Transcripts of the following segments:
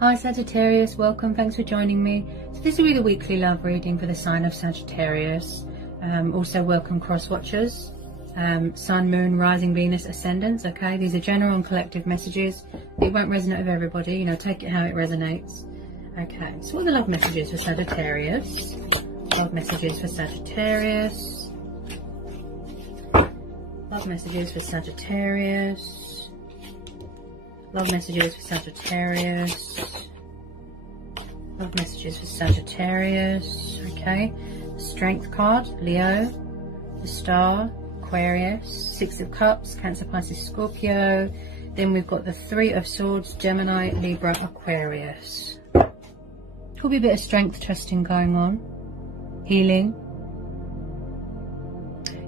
Hi Sagittarius, welcome, thanks for joining me. So this will be the weekly love reading for the sign of Sagittarius. Also welcome cross watchers, Sun, Moon, Rising, Venus, Ascendants. Okay, these are general and collective messages. It won't resonate with everybody, you know, take it how it resonates. Okay, so what are the love messages for Sagittarius? Love messages for Sagittarius. Love messages for Sagittarius. Love messages for Sagittarius. Love messages for Sagittarius. Okay. The Strength card, Leo. The Star, Aquarius. Six of Cups, Cancer, Pisces, Scorpio. Then we've got the Three of Swords, Gemini, Libra, Aquarius. Could be a bit of strength testing going on. Healing.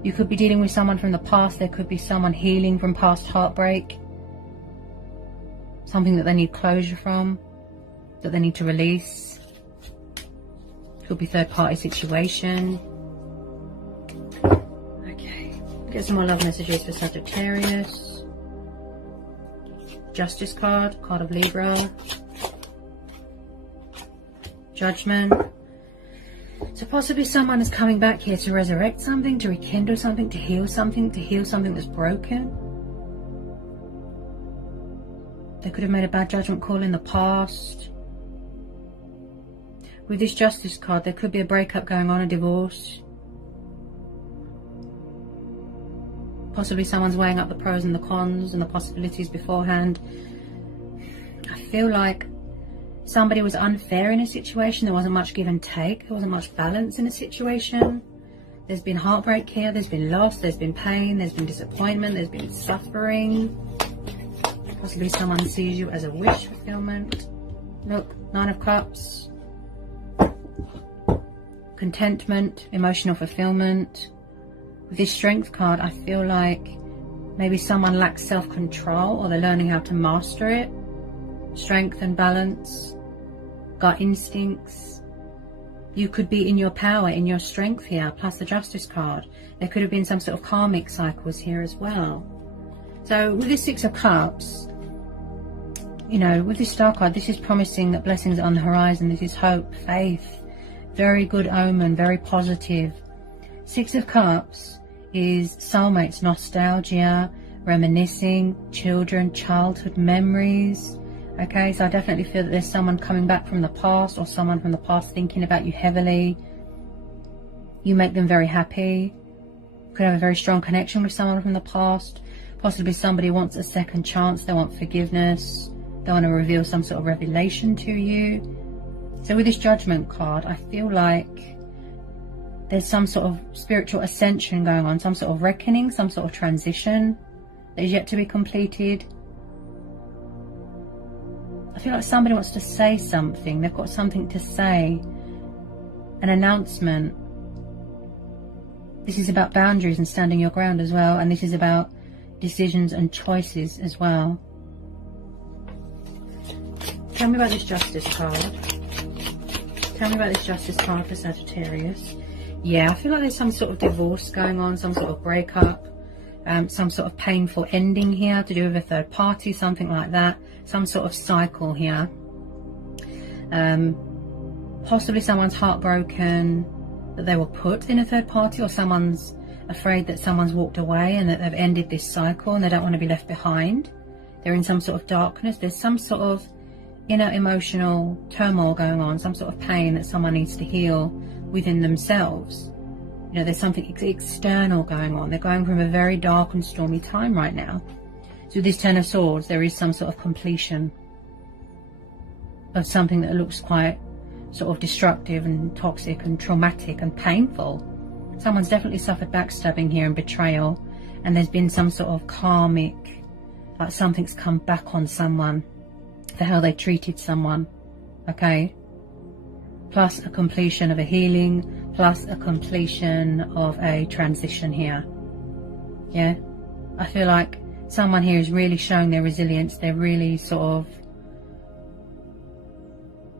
You could be dealing with someone from the past. There could be someone healing from past heartbreak. Something that they need closure from, that they need to release. Could be third-party situation. Okay, get some more love messages for Sagittarius. Justice card, card of Libra. Judgment. So possibly someone is coming back here to resurrect something, to rekindle something, to heal something that's broken. They could have made a bad judgment call in the past. With this Justice card, there could be a breakup going on, a divorce. Possibly someone's weighing up the pros and the cons and the possibilities beforehand. I feel like somebody was unfair in a situation. There wasn't much give and take. There wasn't much balance in a situation. There's been heartbreak here. There's been loss. There's been pain. There's been disappointment. There's been suffering. Possibly someone sees you as a wish fulfillment. Look, Nine of Cups. Contentment, emotional fulfillment. With this Strength card, I feel like maybe someone lacks self-control, or they're learning how to master it. Strength and balance, gut instincts. You could be in your power, in your strength here, plus the Justice card. There could have been some sort of karmic cycles here as well. So with this Six of Cups, you know, with this Star card, this is promising that blessings are on the horizon. This is hope, faith, very good omen, very positive. Six of Cups is soulmates, nostalgia, reminiscing, children, childhood memories. Okay, so I definitely feel that there's someone coming back from the past, or someone from the past thinking about you heavily. You make them very happy. You could have a very strong connection with someone from the past. Possibly somebody wants a second chance. They want forgiveness. They want to reveal some sort of revelation to you. So with this Judgment card, I feel like there's some sort of spiritual ascension going on, some sort of reckoning, some sort of transition that is yet to be completed. I feel like somebody wants to say something. They've got something to say, an announcement. This is about boundaries and standing your ground as well, and this is about decisions and choices as well. Tell me about this Justice card. Tell me about this Justice card for Sagittarius. Yeah, I feel like there's some sort of divorce going on, some sort of breakup, some sort of painful ending here to do with a third party, something like that. Some sort of cycle here. Possibly someone's heartbroken that they were put in a third party, or someone's afraid that someone's walked away and that they've ended this cycle and they don't want to be left behind. They're in some sort of darkness. There's some sort of inner emotional turmoil going on, some sort of pain that someone needs to heal within themselves. You know, there's something external going on. They're going from a very dark and stormy time right now. So with this Ten of Swords, there is some sort of completion of something that looks quite sort of destructive and toxic and traumatic and painful. Someone's definitely suffered backstabbing here and betrayal, and there's been some sort of karmic, like something's come back on someone for how they treated someone. Okay, plus a completion of a healing, plus a completion of a transition here. Yeah, I feel like someone here is really showing their resilience. They're really sort of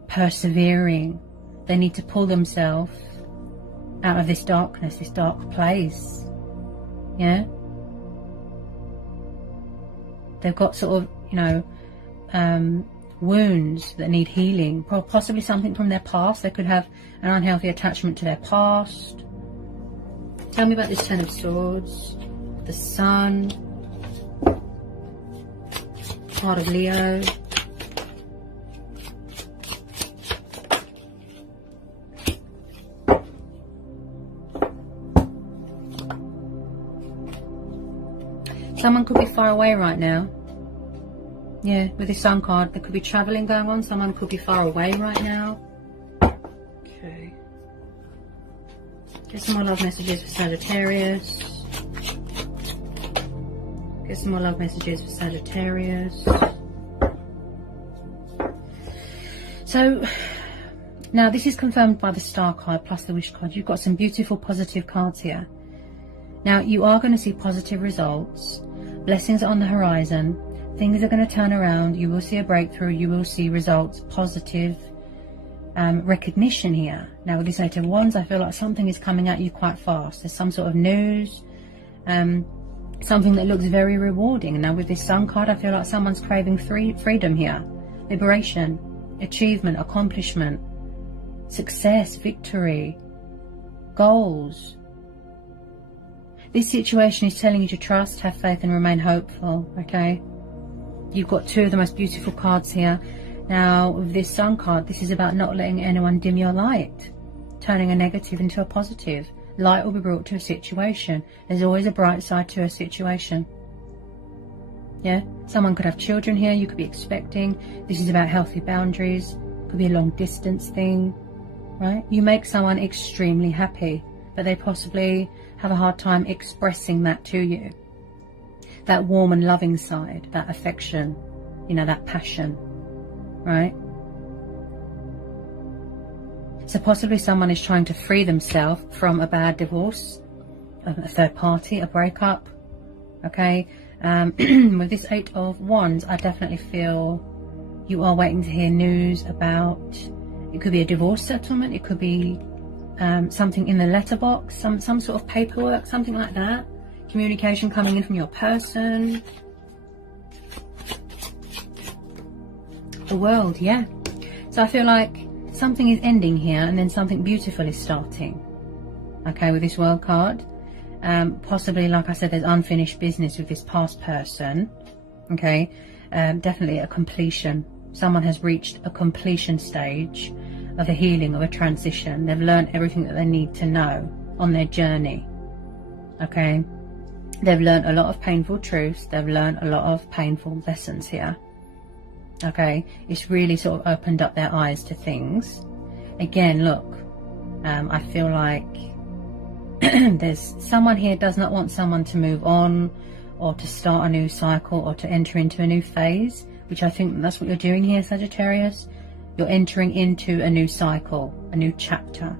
persevering. They need to pull themselves out of this darkness, this dark place. Yeah, they've got sort of, you know, wounds that need healing, possibly something from their past. They could have an unhealthy attachment to their past. Tell me about this Ten of Swords, the Sun, card of Leo. Someone could be far away right now. Yeah, with this Sun card, there could be traveling going on. Someone could be far away right now. Okay. Get some more love messages for Sagittarius. Get some more love messages for Sagittarius. So, now this is confirmed by the Star card plus the Wish card. You've got some beautiful positive cards here. Now, you are going to see positive results. Blessings are on the horizon. Things are going to turn around. You will see a breakthrough. You will see results, positive recognition here. Now with this Eight of Wands, I feel like something is coming at you quite fast. There's some sort of news, something that looks very rewarding. And now with this Sun card, I feel like someone's craving freedom here, liberation, achievement, accomplishment, success, victory, goals. This situation is telling you to trust, have faith and remain hopeful, okay? You've got two of the most beautiful cards here. Now, with this Sun card, this is about not letting anyone dim your light, turning a negative into a positive. Light will be brought to a situation. There's always a bright side to a situation. Yeah? Someone could have children here. You could be expecting. This is about healthy boundaries. Could be a long distance thing, right? You make someone extremely happy, but they possibly have a hard time expressing that to you. That warm and loving side, that affection, you know, that passion, right? So possibly someone is trying to free themselves from a bad divorce, a third party, a breakup, okay? With this Eight of Wands, I definitely feel you are waiting to hear news about, it could be a divorce settlement, it could be something in the letterbox, some sort of paperwork, something like that. Communication coming in from your person. The World, yeah. So I feel like something is ending here and then something beautiful is starting. Okay, with this World card. Possibly, like I said, there's unfinished business with this past person. Okay, definitely a completion. Someone has reached a completion stage of a healing, of a transition. They've learned everything that they need to know on their journey. Okay. They've learned a lot of painful truths. They've learned a lot of painful lessons here. Okay, it's really sort of opened up their eyes to things. Again, look, I feel like there's someone here does not want someone to move on or to start a new cycle or to enter into a new phase, which I think that's what you're doing here, Sagittarius. You're entering into a new cycle, a new chapter.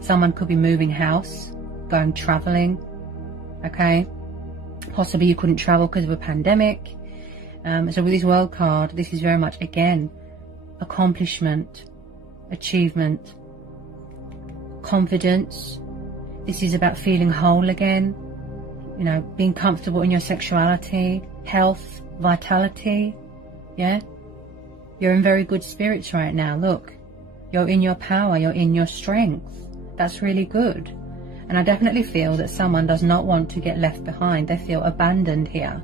Someone could be moving house, going traveling, okay? Possibly you couldn't travel because of a pandemic. So with this World card, this is very much, again, accomplishment, achievement, confidence. This is about feeling whole again, you know, being comfortable in your sexuality, health, vitality, yeah? You're in very good spirits right now. Look, you're in your power, you're in your strength. That's really good. And I definitely feel that someone does not want to get left behind. They feel abandoned here.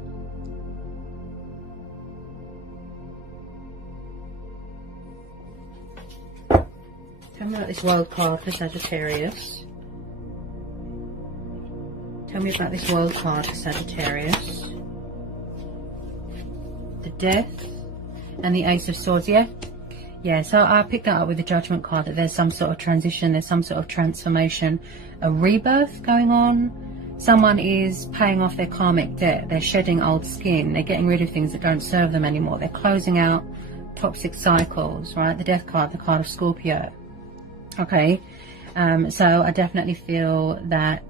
Tell me about this World card for Sagittarius. Tell me about this World card for Sagittarius. The Death and the Ace of Swords, yeah? Yeah, so I picked that up with the Judgment card, that there's some sort of transition, there's some sort of transformation, a rebirth going on. Someone is paying off their karmic debt, they're shedding old skin, they're getting rid of things that don't serve them anymore, they're closing out toxic cycles, right? The Death card, the card of Scorpio. Okay, so I definitely feel that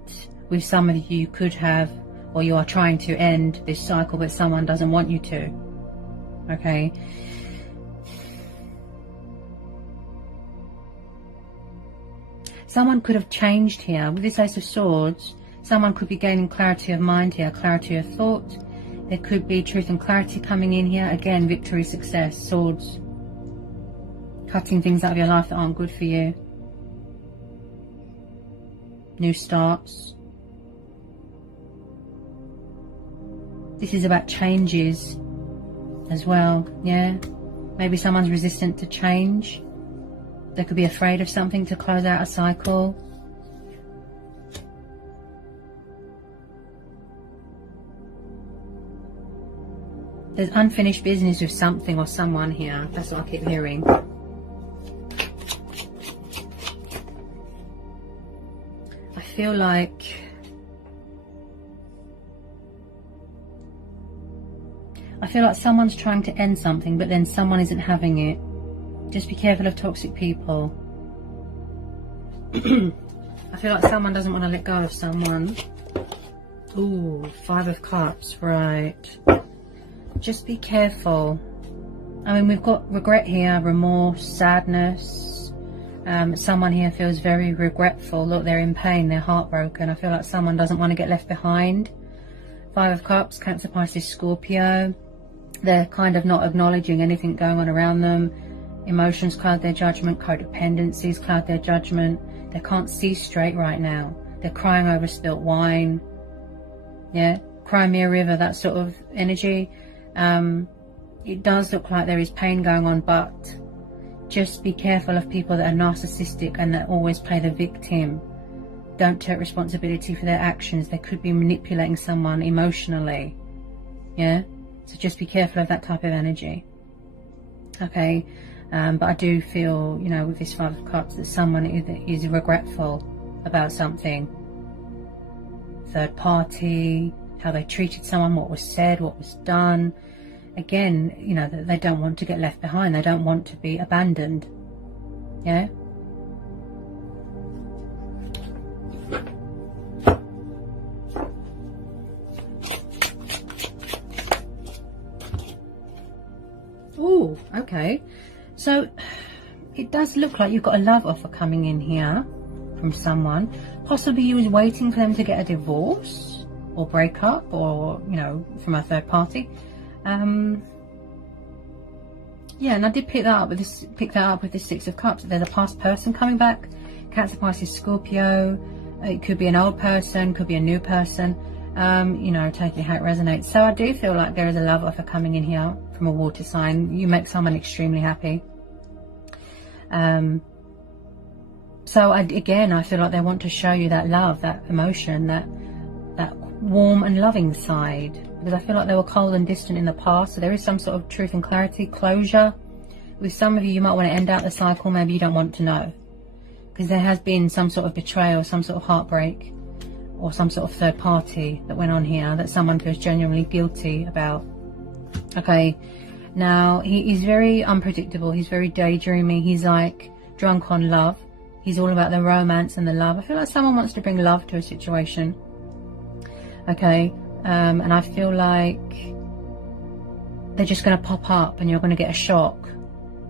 with some of you could have, or you are trying to end this cycle, but someone doesn't want you to. Okay. Someone could have changed here. With this Ace of Swords, someone could be gaining clarity of mind here, clarity of thought. There could be truth and clarity coming in here. Again, victory, success, swords, Cutting things out of your life that aren't good for you. New starts. This is about changes as well, yeah? Maybe someone's resistant to change. They could be afraid of something to close out a cycle. There's unfinished business with something or someone here. That's what I keep hearing. I feel like someone's trying to end something, but then someone isn't having it. Just be careful of toxic people. I feel like someone doesn't want to let go of someone. Ooh, 5 of Cups, right. Just be careful. I mean, we've got regret here, remorse, sadness. Someone here feels very regretful. Look, they're in pain, they're heartbroken. I feel like someone doesn't want to get left behind. 5 of Cups, Cancer, Pisces, Scorpio. They're kind of not acknowledging anything going on around them. Emotions cloud their judgment. Codependencies cloud their judgment. They can't see straight right now. They're crying over spilt wine. Yeah, Crimea River, that sort of energy. It does look like there is pain going on, but just be careful of people that are narcissistic and that always play the victim. Don't take responsibility for their actions. They could be manipulating someone emotionally. Yeah, so just be careful of that type of energy. Okay, but I do feel, you know, with this 5 of Cups, that someone is regretful about something. Third party, how they treated someone, what was said, what was done. Again, you know, they don't want to get left behind. They don't want to be abandoned. Yeah. Ooh, okay. So it does look like you've got a love offer coming in here from someone. Possibly you was waiting for them to get a divorce or break up, or, you know, from a third party. Yeah, and I did pick that up with this 6 of Cups. There's a past person coming back. Cancer, Pisces, Scorpio. It could be an old person, could be a new person. You know, totally how it resonates. So I do feel like there is a love offer coming in here from a water sign. You make someone extremely happy. So again, I feel like they want to show you that love, that emotion, that warm and loving side, because I feel like they were cold and distant in the past. So there is some sort of truth and clarity, closure. With some of you, you might want to end out the cycle. Maybe you don't want to know, because there has been some sort of betrayal, some sort of heartbreak, or some sort of third party that went on here that someone feels genuinely guilty about. Okay, now he is very unpredictable. He's very daydreamy. He's like drunk on love. He's all about the romance and the love. I feel like someone wants to bring love to a situation. Okay, and I feel like they're just going to pop up and you're going to get a shock.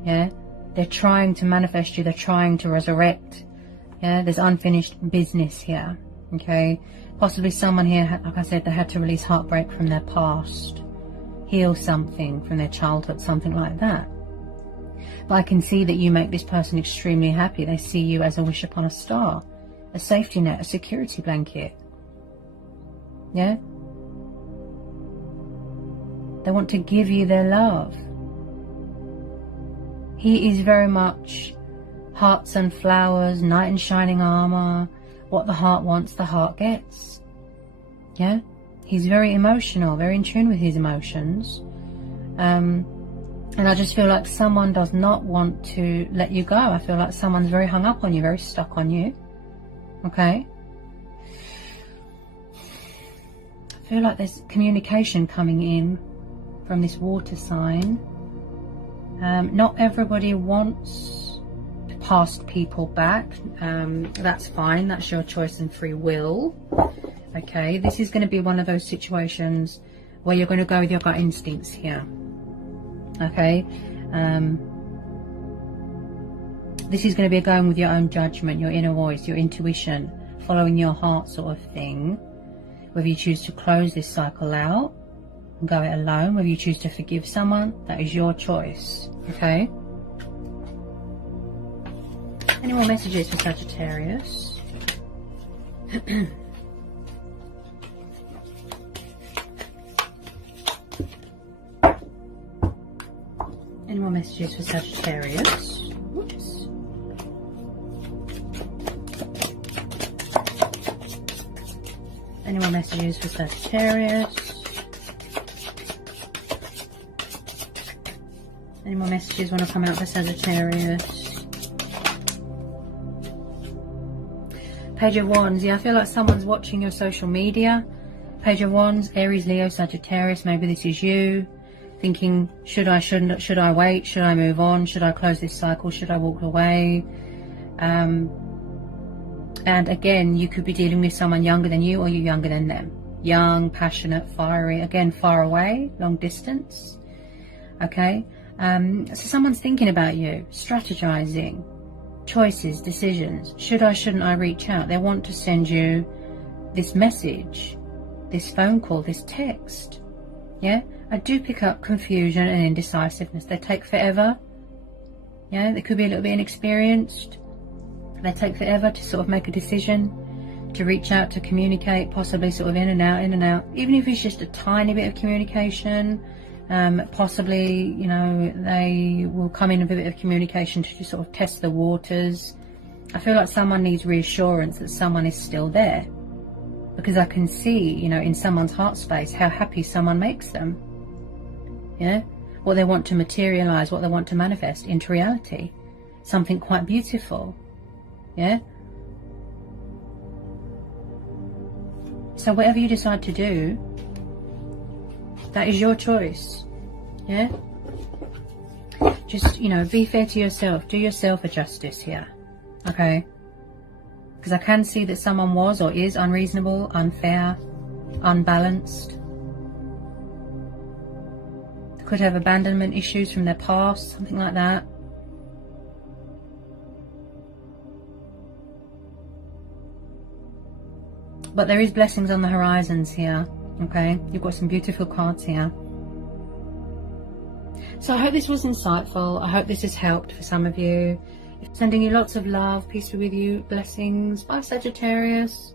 Yeah, they're trying to manifest you. They're trying to resurrect. Yeah, there's unfinished business here. Okay, possibly someone here, like I said, they had to release heartbreak from their past, heal something from their childhood, something like that. But I can see that you make this person extremely happy. They see you as a wish upon a star, a safety net, a security blanket. Yeah, they want to give you their love. He is very much hearts and flowers, knight in shining armor. What the heart wants, the heart gets. Yeah, he's very emotional, very in tune with his emotions. And I just feel like someone does not want to let you go. I feel like someone's very hung up on you, very stuck on you. Okay. I feel like there's communication coming in from this water sign. Not everybody wants past people back. That's fine. That's your choice and free will. Okay, this is going to be one of those situations where you're going to go with your gut instincts here. Okay, this is going to be going with your own judgment, your inner voice, your intuition, following your heart sort of thing. Whether you choose to close this cycle out and go it alone, whether you choose to forgive someone, that is your choice. Okay, Any more messages for Sagittarius? Any more messages for Sagittarius? Whoops. Any more messages for Sagittarius? Any more messages want to come out for Sagittarius? Page of Wands. Yeah, I feel like someone's watching your social media. Page of Wands, Aries, Leo, Sagittarius. Maybe this is you. Thinking, should I, shouldn't, should I wait? Should I move on? Should I close this cycle? Should I walk away? And again, you could be dealing with someone younger than you, or you're younger than them. Young, passionate, fiery. Again, far away, long distance. Okay. So someone's thinking about you, strategizing, choices, decisions. Should I, shouldn't I reach out? They want to send you this message, this phone call, this text. Yeah. I do pick up confusion and indecisiveness. They take forever. Yeah, they could be a little bit inexperienced. They take forever to sort of make a decision, to reach out, to communicate, possibly sort of in and out, in and out. Even if it's just a tiny bit of communication, possibly, you know, they will come in with a bit of communication to just sort of test the waters. I feel like someone needs reassurance that someone is still there. Because I can see, you know, in someone's heart space, how happy someone makes them. Yeah, what they want to materialize, what they want to manifest into reality, something quite beautiful. Yeah. So whatever you decide to do, that is your choice. Yeah. Just, you know, be fair to yourself. Do yourself a justice here. Okay. Because I can see that someone was or is unreasonable, unfair, unbalanced. Could have abandonment issues from their past, something like that. But there is blessings on the horizons here, okay? You've got some beautiful cards here. So I hope this was insightful. I hope this has helped for some of you. Sending you lots of love. Peace be with you. Blessings. Bye, Sagittarius.